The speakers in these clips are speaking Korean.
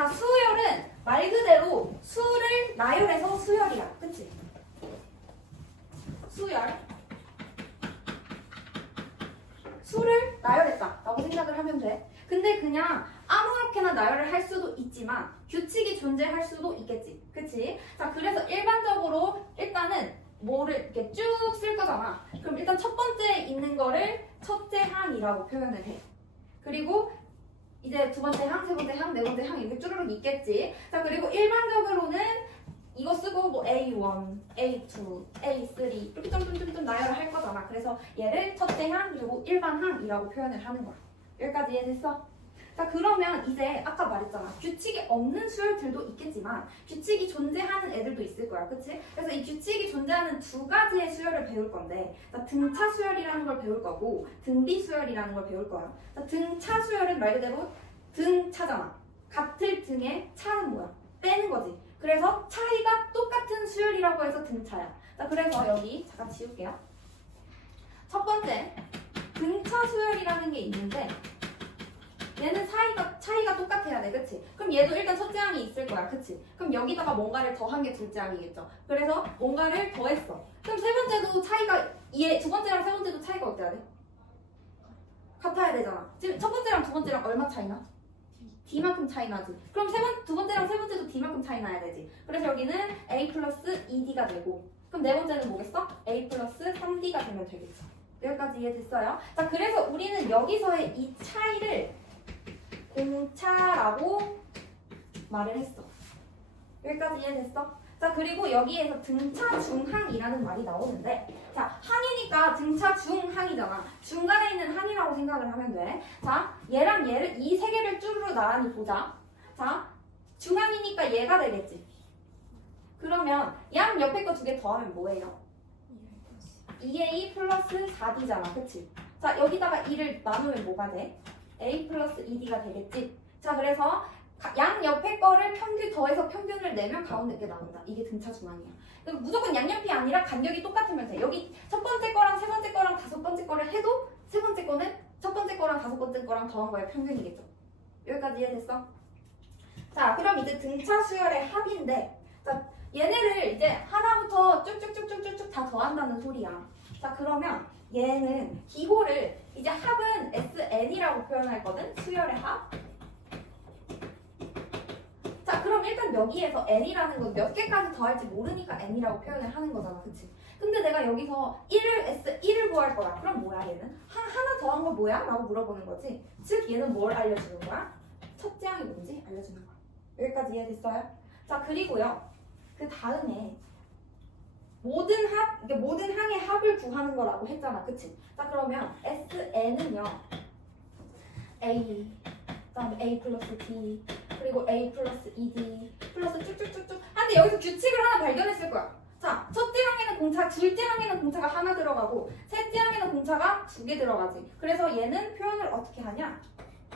자, 수열은 말 그대로 수를 나열해서 수열이야. 그치? 수열. 수를 나열했다 라고 생각을 하면 돼. 근데 그냥 아무렇게나 나열을 할 수도 있지만 규칙이 존재할 수도 있겠지. 그치? 자, 그래서 일반적으로 일단은 뭐를 이렇게 쭉 쓸 거잖아. 그럼 일단 첫 번째 있는 거를 첫째 항이라고 표현을 해. 그리고 이제 두 번째 항, 세 번째 항, 네 번째 항 이렇게 쭈르륵 있겠지. 자, 그리고 일반적으로는 이거 쓰고 뭐 A1, A2, A3 이렇게 좀 나열을 할 거잖아. 그래서 얘를 첫째 항 그리고 일반 항이라고 표현을 하는 거야. 여기까지 이해됐어? 자, 그러면 이제 아까 말했잖아. 규칙이 없는 수열들도 있겠지만 규칙이 존재하는 애들도 있을 거야. 그치? 그래서 이 규칙이 존재하는 두 가지의 수열을 배울 건데 자, 등차 수열이라는 걸 배울 거고 등비 수열이라는 걸 배울 거야. 자, 등차 수열은 말 그대로 등차잖아. 같을 등의 차는 뭐야? 빼는 거지. 그래서 차이가 똑같은 수열이라고 해서 등차야. 자, 그래서 여기 잠깐 지울게요. 첫 번째 등차 수열이라는 게 있는데 얘는 차이가 똑같아야 돼. 그치? 그럼 얘도 일단 첫째 항이 있을 거야. 그치? 그럼 여기다가 뭔가를 더한 게 둘째 항이겠죠. 그래서 뭔가를 더했어. 그럼 세 번째도 차이가 두 번째랑 세 번째도 차이가 어때야 돼? 같아야 되잖아. 지금 첫 번째랑 두 번째랑 얼마 차이나? D만큼 차이 나지. 그럼 두 번째랑 세 번째도 D만큼 차이 나야 되지. 그래서 여기는 A 플러스 2D가 되고 그럼 네 번째는 뭐겠어? A 플러스 3D가 되면 되겠죠. 여기까지 이해됐어요? 자, 그래서 우리는 여기서의 이 차이를 공차라고 말을 했어. 여기까지 이해됐어? 자, 그리고 여기에서 등차 중항이라는 말이 나오는데 자, 항이니까 등차 중항이잖아. 중간에 있는 항이라고 생각을 하면 돼. 자, 얘랑 얘를 이 세 개를 쭈루루 나란히 보자. 자, 중항이니까 얘가 되겠지. 그러면 양 옆에 거 두 개 더하면 뭐예요? 2A 플러스 4D잖아. 그치? 자, 여기다가 2를 나누면 뭐가 돼? A 플러스 2D가 되겠지? 자, 그래서 양 옆에 거를 더해서 평균을 내면 가운데 게 나온다. 이게 등차 중항이야. 무조건 양옆이 아니라 간격이 똑같으면 돼. 여기 첫 번째 거랑 세 번째 거랑 다섯 번째 거를 해도 세 번째 거는 첫 번째 거랑 다섯 번째 거랑 더한 거의 평균이겠죠. 여기까지 이해됐어? 자, 그럼 이제 등차 수열의 합인데 자, 얘네를 이제 하나부터 쭉쭉쭉쭉쭉 다 더한다는 소리야. 자, 그러면 얘는 기호를 이제 합은 SN이라고 표현할 거든. 수열의 합. 자, 그럼 일단 여기에서 n이라는 건 몇 개까지 더할지 모르니까 n이라고 표현을 하는 거잖아. 그치? 근데 내가 여기서 1을 구할 거야. 그럼 뭐야 얘는? 하나 더한 거 뭐야? 라고 물어보는 거지. 즉 얘는 뭘 알려주는 거야? 첫째 항이 뭔지 알려주는 거야. 여기까지 이해됐어요? 자, 그리고요. 그 다음에 모든 항의 합을 구하는 거라고 했잖아. 그치? 자, 그러면 SN은요. A, 그다음에 A 플러스 D, 그리고 A 플러스 2D, 플러스 쭉쭉쭉쭉. 근데 여기서 규칙을 하나 발견했을 거야. 자, 첫째 항에는 공차, 둘째 항에는 공차가 하나 들어가고, 셋째 항에는 공차가 두 개 들어가지. 그래서 얘는 표현을 어떻게 하냐?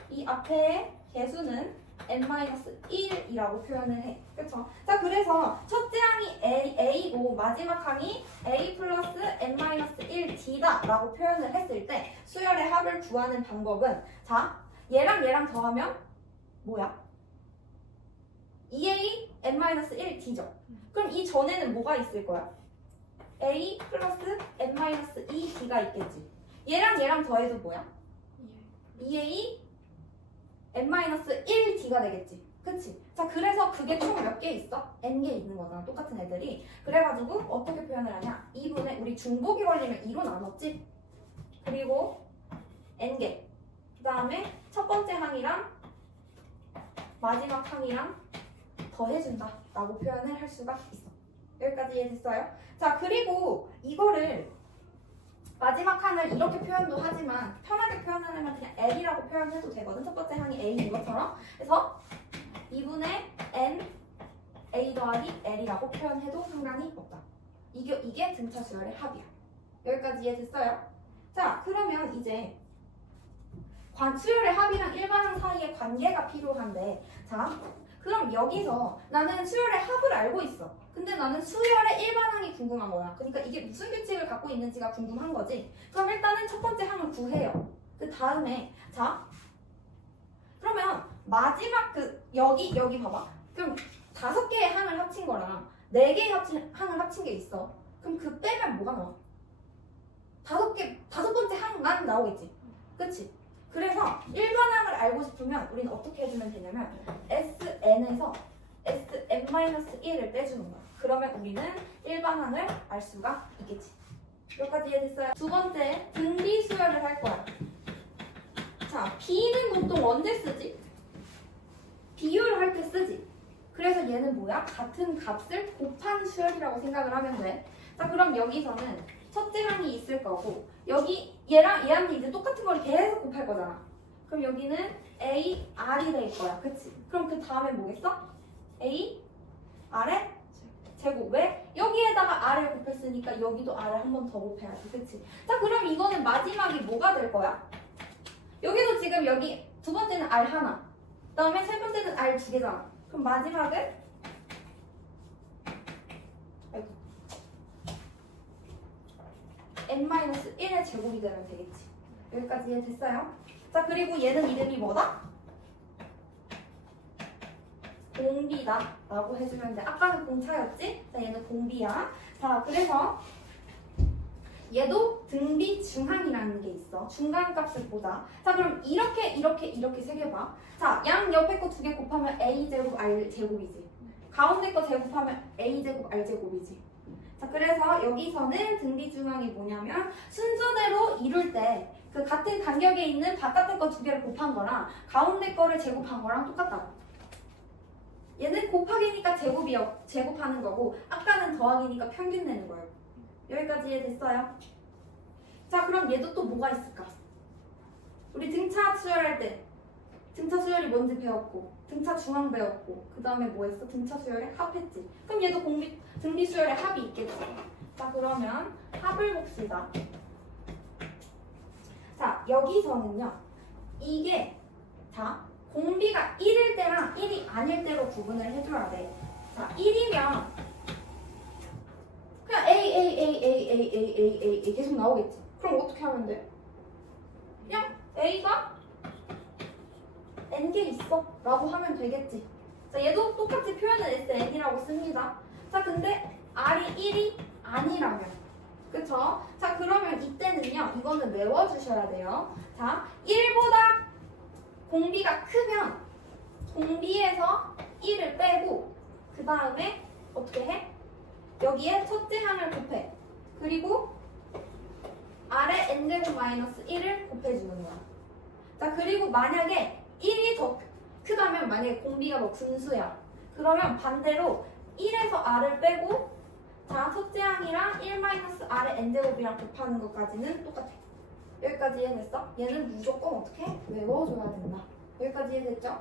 이 앞에 개수는 n-1이라고 표현을 해. 그쵸? 자, 그래서 첫째 항이 A고 마지막 항이 A 플러스 n-1D다 라고 표현을 했을 때 수열의 합을 구하는 방법은 자, 얘랑 더하면 뭐야? 2A n-1D죠. 그럼 이 전에는 뭐가 있을 거야? A 플러스 n-2D가 있겠지. 얘랑 더해도 뭐야? 2A n-1D가 되겠지. 그치? 자, 그래서 그게 총 몇 개 있어? n개 있는 거잖아. 똑같은 애들이. 그래가지고 어떻게 표현을 하냐? 2분의 우리 중복이 걸리면 2로 나눴지? 그리고 n개. 그 다음에 첫 번째 항이랑 마지막 항이랑 더해준다 라고 표현을 할 수가 있어. 여기까지 이해됐어요? 자, 그리고 이거를 마지막 항을 이렇게 표현도 하지만 편하게 표현하려면 그냥 L이라고 표현해도 되거든. 첫 번째 항이 A인 것처럼. 그래서 2분의 N A 더하기 L이라고 표현해도 상관이 없다. 이게 등차 수열의 합이야. 여기까지 이해됐어요? 자, 그러면 이제 수열의 합이랑 일반항 사이의 관계가 필요한데 자, 그럼 여기서 나는 수열의 합을 알고 있어. 근데 나는 수열의 일반항이 궁금한 거야. 그러니까 이게 무슨 규칙을 갖고 있는지가 궁금한 거지. 그럼 일단은 첫 번째 항을 구해요. 그 다음에 자, 그러면 마지막 여기 봐봐. 그럼 5개의 항을 합친 거랑 4개의 항을 합친 게 있어. 그럼 그 빼면 뭐가 나와? 5 번째 항만 나오겠지. 그치? 그래서 일반항을 알고 싶으면 우리는 어떻게 해주면 되냐면 SN에서 SN-1을 빼주는 거야. 그러면 우리는 일반항을 알 수가 있겠지. 여기까지 이해됐어요? 두 번째, 등비 수열을 할 거야. 자, B는 보통 언제 쓰지? 비율을 할 때 쓰지. 그래서 얘는 뭐야? 같은 값을 곱한 수열이라고 생각을 하면 돼. 자, 그럼 여기서는 첫째 항이 있을 거고 여기 얘한테 이제 똑같은 걸 계속 곱할 거잖아. 그럼 여기는 A, R이 될 거야. 그치? 그럼 그 다음에 뭐겠어? A, R의 제곱. 왜? 여기에다가 R을 곱했으니까 여기도 R을 한 번 더 곱해야지. 그치? 자, 그럼 이거는 마지막이 뭐가 될 거야? 여기도 지금 여기 두 번째는 R 하나, 그 다음에 세 번째는 R 2개잖아. 그럼 마지막은 n-1의 제곱이 되면 되겠지. 여기까지 이해됐어요? 자, 그리고 얘는 이름이 뭐다? 공비다 라고 해주면 돼. 아까는 공차였지? 자, 얘는 공비야. 자, 그래서 얘도 등비 중항이라는 게 있어. 중간값을 보자. 자, 그럼 이렇게 새겨봐. 자, 양 옆에 거 2개 곱하면 a제곱 r제곱이지. 가운데 거 제곱하면 a제곱 r제곱이지. 자, 그래서 여기서는 등비 중항이 뭐냐면 순서대로 이룰 때 그 같은 간격에 있는 바깥에 거 2개를 곱한 거랑 가운데 거를 제곱한 거랑 똑같다고. 얘는 곱하기니까 제곱하는 거고 아까는 더하기니까 평균 내는 거예요. 여기까지 이해됐어요? 자, 그럼 얘도 또 뭐가 있을까? 우리 등차 수열할 때 등차 수열이 뭔지 배웠고 등차 중항 배웠고 그 다음에 뭐 했어? 등차 수열에 합했지. 그럼 얘도 등비 수열에 합이 있겠지. 자, 그러면 합을 봅시다. 자, 여기서는요 이게 자 공비가 1일 때랑 1이 아닐 때로 구분을 해줘야 돼. 자, 1이면 그냥 A 계속 나오겠지. 그럼 어떻게 하면 돼? 그냥 A가 N개 있어 라고 하면 되겠지. 자, 얘도 똑같이 표현은 SN이라고 씁니다. 자, 근데 R이 1이 아니라면 그쵸? 자, 그러면 이때는요 이거는 외워주셔야 돼요. 자, 1보다 공비가 크면 공비에서 1을 빼고 그 다음에 어떻게 해? 여기에 첫째 항을 곱해. 그리고 아래 n제곱 마이너스 1을 곱해주는 거야. 자, 그리고 만약에 1이 더 크다면 만약에 공비가 뭐 분수야. 그러면 반대로 1에서 r을 빼고 자, 첫째 항이랑 1 마이너스 r의 n제곱이랑 곱하는 것까지는 똑같아. 여기까지 이해됐어? 얘는 무조건 어떻게? 외워줘야 된다. 여기까지 이해됐죠?